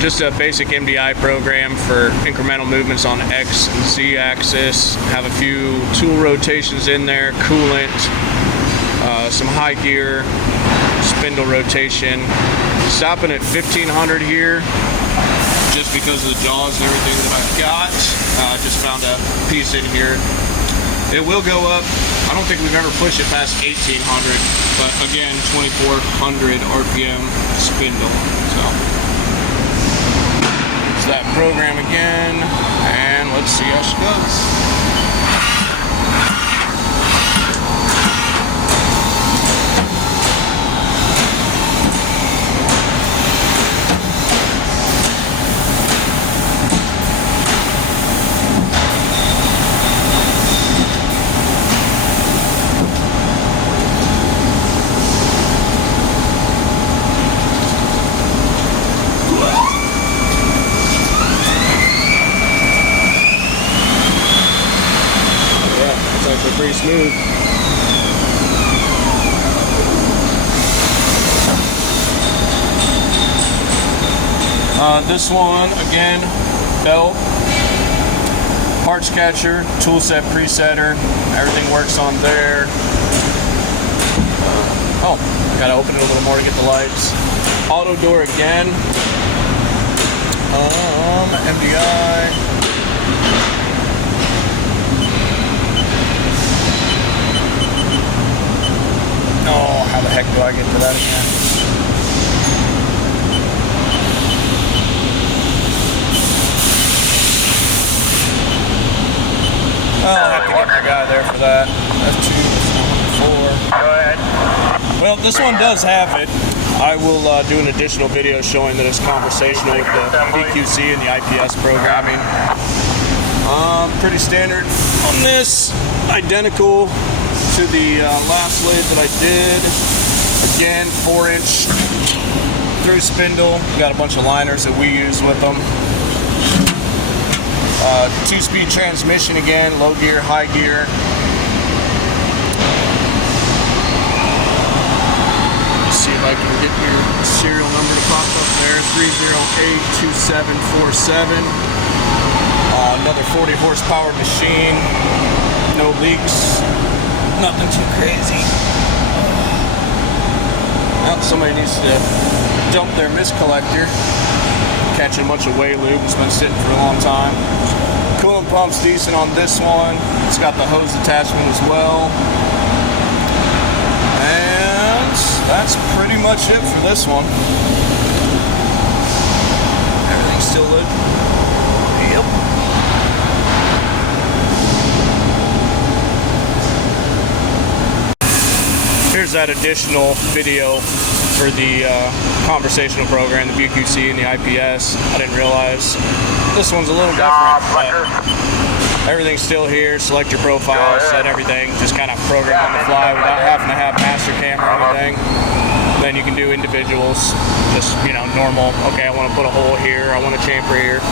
just a basic MDI program for incremental movements on X and Z axis. Have a few tool rotations in there, coolant, some high gear, spindle rotation. Stopping at 1500 here, just because of the jaws and everything that I've got. Just found a piece in here. It will go up. I don't think we've ever pushed it past 1800, but again, 2400 RPM spindle. So it's that program again, and let's see how she goes. Pretty smooth. This one, again, belt, parts catcher, tool set presetter, everything works on there. Oh, gotta open it a little more to get the lights. Auto door again. MDI. Oh, how the heck do I get to that again? Oh, I'll have to get my guy there for that. F2, F4. Go ahead. Well, this one does have it. I will do an additional video showing that it's conversational with the VQC and the IPS programming. Pretty standard on this. Identical to the last lathe that I did. Again, 4-inch through spindle. Got a bunch of liners that we use with them. 2-speed transmission again, low gear, high gear. Let's see if I can get your serial number to pop up there. 3082747. Another 40 horsepower machine. No leaks. Nothing too crazy. Well, somebody needs to dump their mist collector. Catching a bunch of whey lube. It's been sitting for a long time. Coolant pump's decent on this one. It's got the hose attachment as well. And that's pretty much it for this one. Everything's still lit. Yep. Here's that additional video for the conversational program, the VQC and the IPS. I didn't realize this one's a little different, but everything's still here. Select your profile, set everything, just kind of program on the fly without having to have master camera or anything. Then you can do individuals, just, you know, normal. Okay, I want to put a hole here, I want a chamfer here.